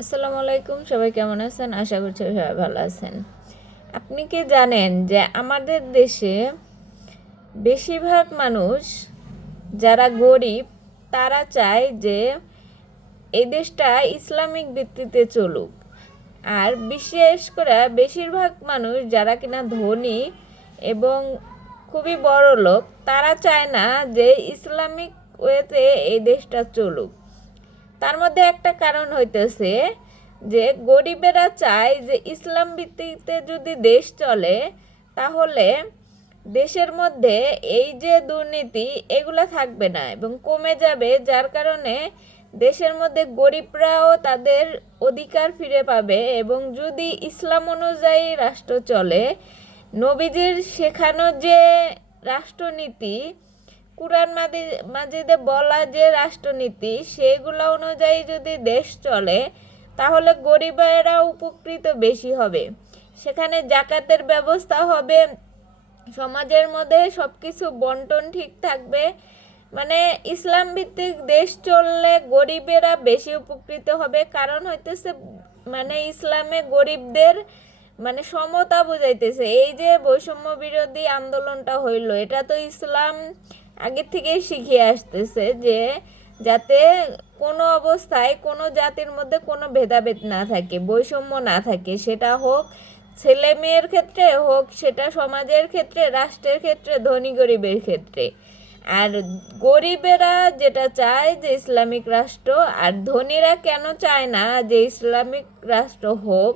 আসসালামু আলাইকুম, সবাই কেমন আছেন? আশা করছি সবাই ভালো আছেন। আপনি কি জানেন যে আমাদের দেশে বেশিরভাগ মানুষ যারা গরিব, তারা চায় যে এই দেশটা ইসলামিক ভিত্তিতে চলুক। আর বিশেষ করে বেশিরভাগ মানুষ যারা কিনা ধনী এবং খুবই বড় লোক তারা চায় না যে ইসলামিক ওয়েতে এই দেশটা চলুক। তার মধ্যে একটা কারণ হইতেছে যে গরিবেরা চায় যে ইসলাম ভিত্তিতে যদি দেশ চলে, তাহলে দেশের মধ্যে এই যে দুর্নীতি, এগুলা থাকবে না এবং কমে যাবে। যার কারণে দেশের মধ্যে গরিবরাও তাদের অধিকার ফিরে পাবে এবং যদি ইসলাম অনুযায়ী রাষ্ট্র চলে, নবীজির শেখানো যে রাষ্ট্রনীতি কুরআন মাজিদে বলা যে রাষ্ট্রনীতি, সেগুলো অনুযায়ী যদি দেশ চলে, তাহলে গরিবেরা উপকৃত বেশি হবে। সেখানে জাকাতের ব্যবস্থা হবে, সমাজের মধ্যে সব কিছু বন্টন ঠিক থাকবে। মানে ইসলাম ভিত্তিক দেশ চললে গরিবেরা বেশি উপকৃত হবে, কারণ হইতেছে মানে ইসলামে গরিবদের মানে সমতা বুঝাইতেছে। এই যে বৈষম্য বিরোধী আন্দোলনটা হইল, এটা তো ইসলাম আগে থেকেই শিখিয়ে আসতেছে যে যাতে কোনো অবস্থায় কোনো জাতির মধ্যে কোনো ভেদাভেদ না থাকে, বৈষম্য না থাকে, সেটা হোক ছেলে মেয়ের ক্ষেত্রে হোক, সেটা সমাজের ক্ষেত্রে, রাষ্ট্রের ক্ষেত্রে, ধনী গরিবের ক্ষেত্রে। আর গরিবেরা যেটা চায় যে ইসলামিক রাষ্ট্র, আর ধনীরা কেন চায় না যে ইসলামিক রাষ্ট্র হোক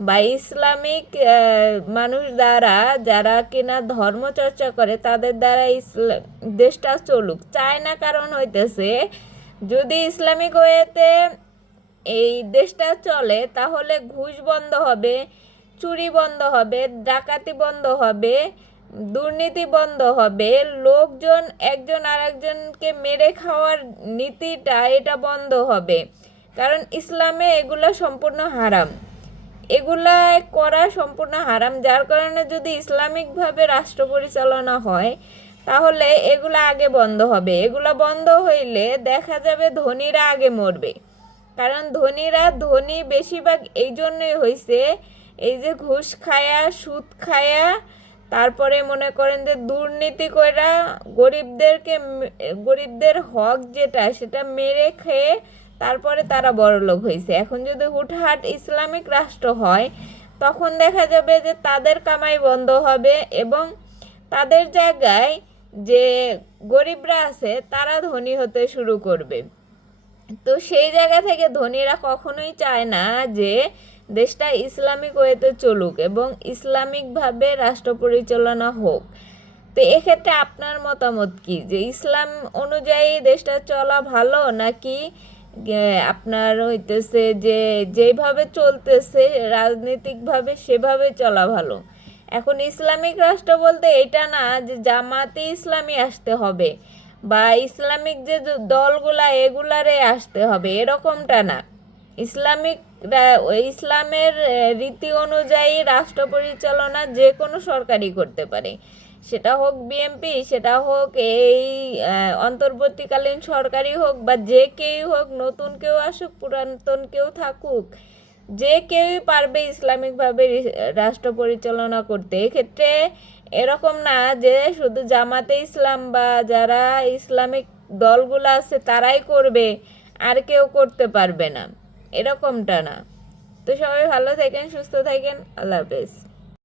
বা ইসলামিক মানুষ দ্বারা, যারা কিনা ধর্মচর্চা করে, তাদের দ্বারা ইসলাম দেশটা চলুক। চায় না কারণ হইতেছে, যদি ইসলামিক ওয়েতে এই দেশটা চলে, তাহলে ঘুষ বন্ধ হবে, চুরি বন্ধ হবে, ডাকাতি বন্ধ হবে, দুর্নীতি বন্ধ হবে, লোকজন একজন আরেকজনকে মেরে খাওয়ার নীতিটা এটা বন্ধ হবে। কারণ ইসলামে এগুলো সম্পূর্ণ হারাম। এগুলা করা সম্পূর্ণ হারাম। যার কারণে যদি ইসলামিকভাবে রাষ্ট্র পরিচালনা হয়, তাহলে এগুলা আগে বন্ধ হবে। এগুলা বন্ধ হইলে দেখা যাবে ধনীরা আগে মরবে। কারণ ধনীরা ধনী বেশিরভাগ এই জন্যই হয়েছে এই যে ঘুষ খায়া, সুদ খায়া, তারপরে মনে করেন যে দুর্নীতি করা গরিবদেরকে, গরিবদের হক যেটা, সেটা মেরে খেয়ে তারপরে তারা বড়লোক হয়েছে। এখন যদি হুটহাট ইসলামিক রাষ্ট্র হয়, তখন দেখা যাবে যে তাদের কামাই বন্ধ হবে এবং তাদের জায়গায় যে গরিবরা আছে, তারা ধনী হতে শুরু করবে। তো সেই জায়গা থেকে ধনীরা কখনোই চায় না যে দেশটা ইসলামিক ওয়েতে চলুক এবং ইসলামিকভাবে রাষ্ট্র পরিচালনা হোক। তো এক্ষেত্রে আপনার মতামত কি? যে ইসলাম অনুযায়ী দেশটা চলা ভালো নাকি আপনার হইতেছে যে যেভাবে চলতেছে, রাজনৈতিকভাবে সেভাবে চলা ভালো। এখন ইসলামিক রাষ্ট্র বলতে এটা না যে জামাতে ইসলামী আসতে হবে, বা ইসলামিক যে দলগুলা এগুলারে আসতে হবে, এরকমটা না। ইসলামিক ইসলামের রীতি অনুযায়ী রাষ্ট্র পরিচালনা যে কোনো সরকারই করতে পারে। সেটা হোক বিএমপি সেটা হোক এই অন্তর্বর্তীকালীন সরকারই হোক বা যে কেউ হোক, নতুন কেউ আসুক, পুরাতন কেউ থাকুক, যে কেউই পারবে ইসলামিকভাবে রাষ্ট্র পরিচালনা করতে। এক্ষেত্রে এরকম না যে শুধু জামাতে ইসলাম বা যারা ইসলামিক দলগুলো আছে তারাই করবে, আর কেউ করতে পারবে না। এরকমটা না। তো সবাই ভালো থাকেন, সুস্থ থাকেন। আল্লাহ হাফেজ।